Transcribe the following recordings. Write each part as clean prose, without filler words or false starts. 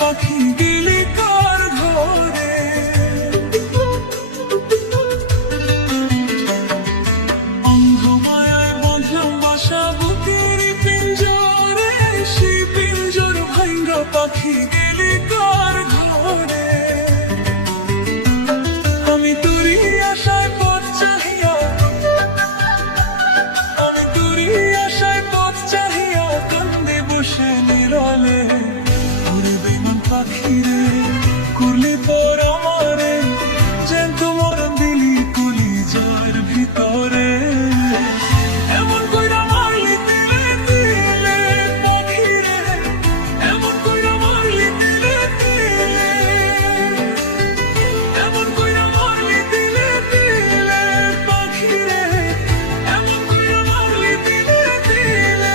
পাখি দিলি কার ঘরে, অন্ধ মায়ায় বাঁধলাম বাসা বুকের পিঞ্জরে, সেই পিঞ্জর ভাঙ্গা পাখি দিলি কার ঘরে। আমি তোরই আশায় পথ চাহিয়া, আমি তোরই আশায় পথ চাহিয়া কান্দে বসে নীরলে। পাখিরে করলি পর আমারে, জ্যান্ত মরণ দিলি কলিজার ভিতরে। এমন কইরা মারলি দিলে দিলে পাখিরে, এমন কইরা মারলি দিলে দিলে, এমন কইরা মারলি দিলে দিলে পাখিরে, এমন কইরা মারলি দিলে দিলে।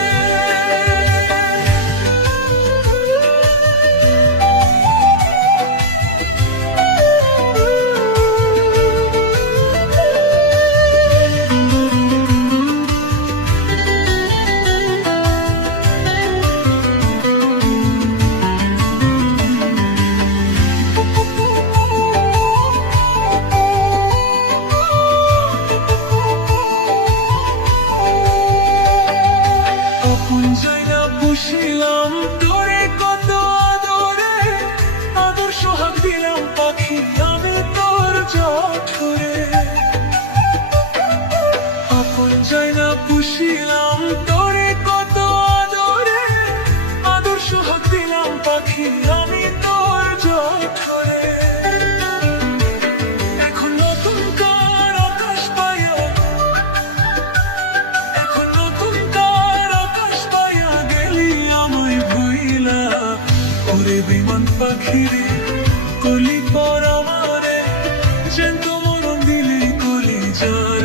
বুঝিলাম তোরে কত আদরে, আদর সোহাগ দিলাম পাখি আমি তোর জঠরে। আপন যাই না পুষিলাম তোরে কত আদরে, আদর সোহাগ দিলাম পাখি আমি তোর জঠরে। এখন নতুন কার আকাশ পায়া, এখন নতুন কার আকাশ পায়া গেলি আমায় ভুইলা। ওরে বিমান পাখিরে করলি পর আমারে, জ্যান্ত মরণ দিলি কলিজার